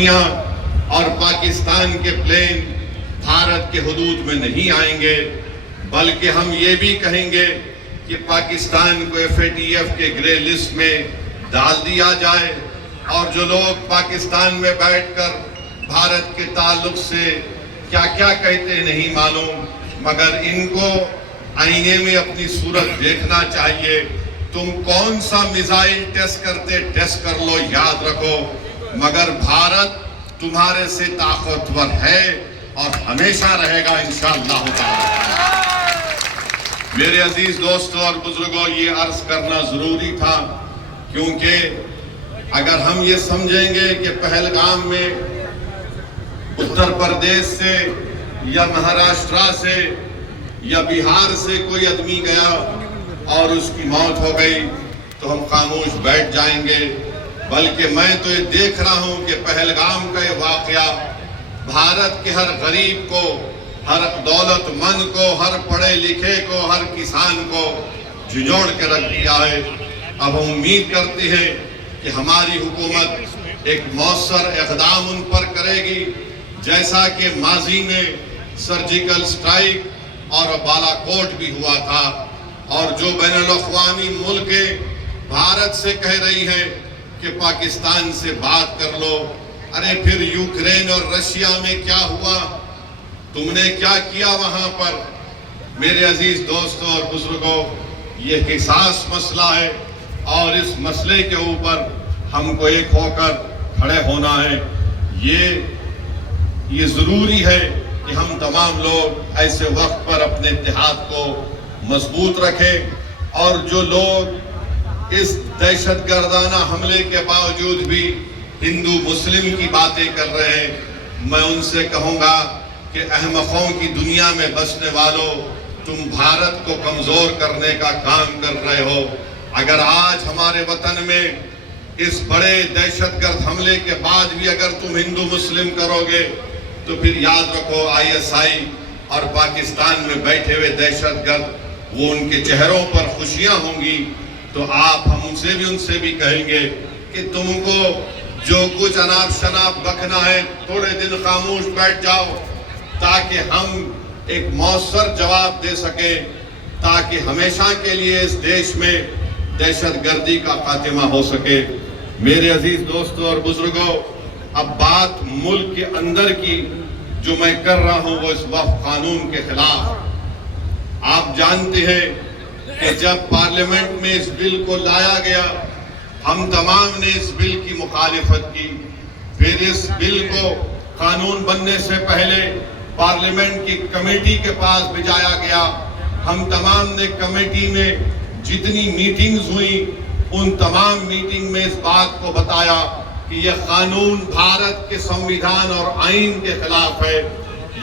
کشتیاں اور پاکستان کے پلین بھارت کے حدود میں نہیں آئیں گے، بلکہ ہم یہ بھی کہیں گے کہ پاکستان کو FATF کے گرے لسٹ میں ڈال دیا جائے، اور جو لوگ پاکستان میں بیٹھ کر بھارت کے تعلق سے کیا کیا کہتے ہیں نہیں معلوم، مگر ان کو آئینے میں اپنی صورت دیکھنا چاہیے۔ تم کون سا میزائل ٹیسٹ کرتے ٹیسٹ کر لو، یاد رکھو، مگر بھارت تمہارے سے طاقتور ہے اور ہمیشہ رہے گا انشاءاللہ تعالی۔ میرے عزیز دوستوں اور بزرگوں، یہ عرض کرنا ضروری تھا، کیونکہ اگر ہم یہ سمجھیں گے کہ پہلگام میں اتر پردیش سے یا مہاراشٹرا سے یا بہار سے کوئی آدمی گیا اور اس کی موت ہو گئی تو ہم خاموش بیٹھ جائیں گے، بلکہ میں تو یہ دیکھ رہا ہوں کہ پہلگام کا یہ واقعہ بھارت کے ہر غریب کو، ہر دولت مند کو، ہر پڑھے لکھے کو، ہر کسان کو جھنجھوڑ کے رکھ دیا ہے۔ اب ہم امید کرتے ہیں کہ ہماری حکومت ایک مؤثر اقدام ان پر کرے گی، جیسا کہ ماضی میں سرجیکل سٹرائک اور بالا کوٹ بھی ہوا تھا، اور جو بین الاقوامی ملکیں بھارت سے کہہ رہی ہیں کہ پاکستان سے بات کر لو، ارے پھر یوکرین اور رشیا میں کیا ہوا؟ تم نے کیا کیا وہاں پر؟ میرے عزیز دوستوں اور بزرگوں، یہ حساس مسئلہ ہے، اور اس مسئلے کے اوپر ہم کو ایک ہو کر کھڑے ہونا ہے۔ یہ ضروری ہے کہ ہم تمام لوگ ایسے وقت پر اپنے اتحاد کو مضبوط رکھیں، اور جو لوگ اس دہشت گردانہ حملے کے باوجود بھی ہندو مسلم کی باتیں کر رہے ہیں، میں ان سے کہوں گا کہ احمقوں کی دنیا میں بسنے والوں، تم بھارت کو کمزور کرنے کا کام کر رہے ہو۔ اگر آج ہمارے وطن میں اس بڑے دہشت گرد حملے کے بعد بھی اگر تم ہندو مسلم کرو گے تو پھر یاد رکھو ISI اور پاکستان میں بیٹھے ہوئے دہشت گرد، وہ ان کے چہروں پر خوشیاں ہوں گی، تو آپ ہم ان سے بھی کہیں گے کہ تم کو جو کچھ اناپ شناپ بکنا ہے تھوڑے دن خاموش بیٹھ جاؤ، تاکہ ہم ایک مؤثر جواب دے سکیں، تاکہ ہمیشہ کے لیے اس دیش میں دہشت گردی کا خاتمہ ہو سکے۔ میرے عزیز دوستوں اور بزرگوں، اب بات ملک کے اندر کی جو میں کر رہا ہوں وہ اس وقف قانون کے خلاف۔ آپ جانتے ہیں کہ جب پارلیمنٹ میں اس بل کو لایا گیا، ہم تمام نے اس بل کی مخالفت کی، پھر اس بل کو قانون بننے سے پہلے پارلیمنٹ کی کمیٹی کے پاس بھیجایا گیا۔ ہم تمام نے کمیٹی میں جتنی میٹنگز ہوئی ان تمام میٹنگ میں اس بات کو بتایا کہ یہ قانون بھارت کے سنویدھان اور آئین کے خلاف ہے،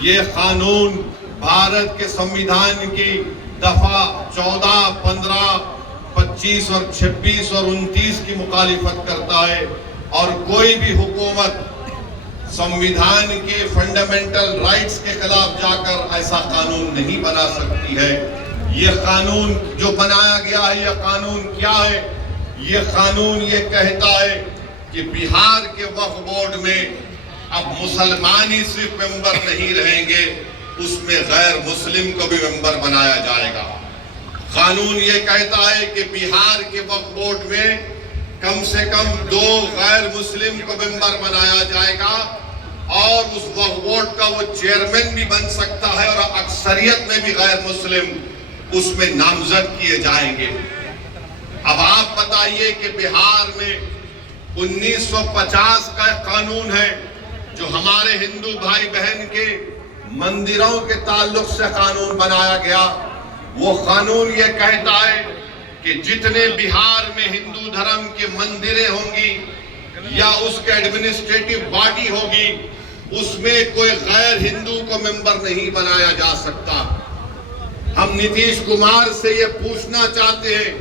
یہ قانون بھارت کے سنویدھان کی دفعہ 14، 15، 25 اور 26 اور 29 کی مخالفت کرتا ہے، اور کوئی بھی حکومت سنویدھان کے فنڈامنٹل رائٹس کے خلاف جا کر ایسا قانون نہیں بنا سکتی ہے۔ یہ قانون جو بنایا گیا ہے، یہ قانون کیا ہے؟ یہ قانون یہ کہتا ہے کہ بہار کے وقف بورڈ میں اب مسلمان ہی صرف ممبر نہیں رہیں گے، اس میں غیر مسلم کو بھی ممبر بنایا جائے گا۔ قانون یہ کہتا ہے کہ بہار کے وقف بورڈ میں کم سے کم 2 غیر مسلم کو ممبر بنایا جائے گا، اور اس وقف بورڈ کا وہ چیئرمین بھی بن سکتا ہے، اور اکثریت میں بھی غیر مسلم اس میں نامزد کیے جائیں گے۔ اب آپ بتائیے کہ بہار میں 1950 کا قانون ہے جو ہمارے ہندو بھائی بہن کے مندروں کے تعلق سے قانون بنایا گیا، وہ قانون یہ کہتا ہے کہ جتنے بہار میں ہندو دھرم کے مندریں ہوں گی یا اس کے ایڈمنسٹریٹو باڈی ہوگی، اس میں کوئی غیر ہندو کو ممبر نہیں بنایا جا سکتا۔ ہم نتیش کمار سے یہ پوچھنا چاہتے ہیں،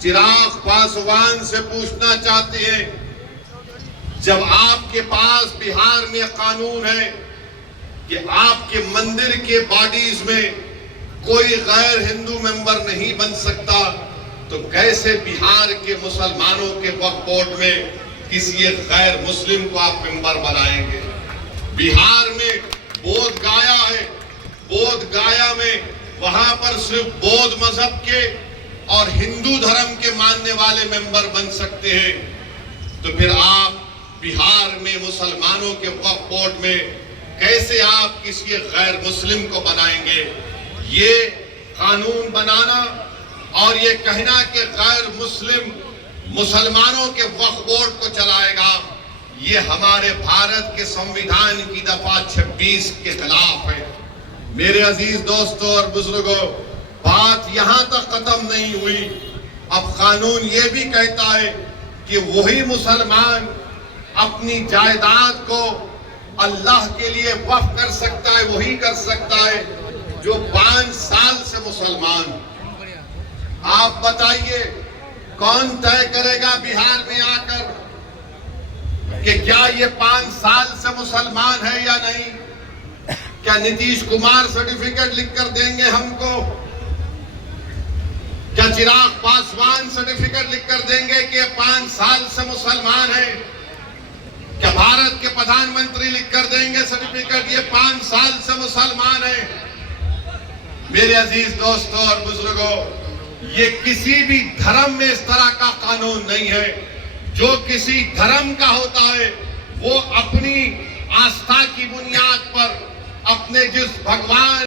چراغ پاسوان سے پوچھنا چاہتے ہیں، جب آپ کے پاس بہار میں قانون ہے کہ آپ کے مندر کے باڈیز میں کوئی غیر ہندو ممبر نہیں بن سکتا، تو کیسے بہار کے مسلمانوں کے وقف بورڈ میں کسی ایک غیر مسلم کو آپ ممبر بنائیں گے. بہار میں بودھ گایا ہے, بودھ گایا میں وہاں پر صرف بودھ مذہب کے اور ہندو دھرم کے ماننے والے ممبر بن سکتے ہیں. تو پھر آپ بہار میں مسلمانوں کے وقف بورڈ میں کیسے آپ کسی ایک غیر مسلم کو بنائیں گے؟ یہ قانون بنانا اور یہ کہنا کہ غیر مسلم مسلمانوں کے وقف بورڈ کو چلائے گا, یہ ہمارے بھارت کے سنویدھان کی دفعہ 26 کے خلاف ہے. میرے عزیز دوستوں اور بزرگوں, بات یہاں تک ختم نہیں ہوئی. اب قانون یہ بھی کہتا ہے کہ وہی مسلمان اپنی جائیداد کو اللہ کے لیے وقف کر سکتا ہے, وہی کر سکتا ہے جو 5 سال سے مسلمان. آپ بتائیے کون طے کرے گا بہار میں آ کر کہ کیا یہ 5 سال سے مسلمان ہے یا نہیں؟ کیا نتیش کمار سرٹیفکیٹ لکھ کر دیں گے ہم کو؟ کیا چراغ پاسوان سرٹیفکیٹ لکھ کر دیں گے کہ 5 سال سے مسلمان ہے؟ کیا بھارت کے پردھان منتری لکھ کر دیں گے سرٹیفکیٹ یہ 5 سال سے مسلمان ہے؟ میرے عزیز دوستوں اور بزرگوں, یہ کسی بھی دھرم میں اس طرح کا قانون نہیں ہے. جو کسی دھرم کا ہوتا ہے وہ اپنی آستھا کی بنیاد پر اپنے جس بھگوان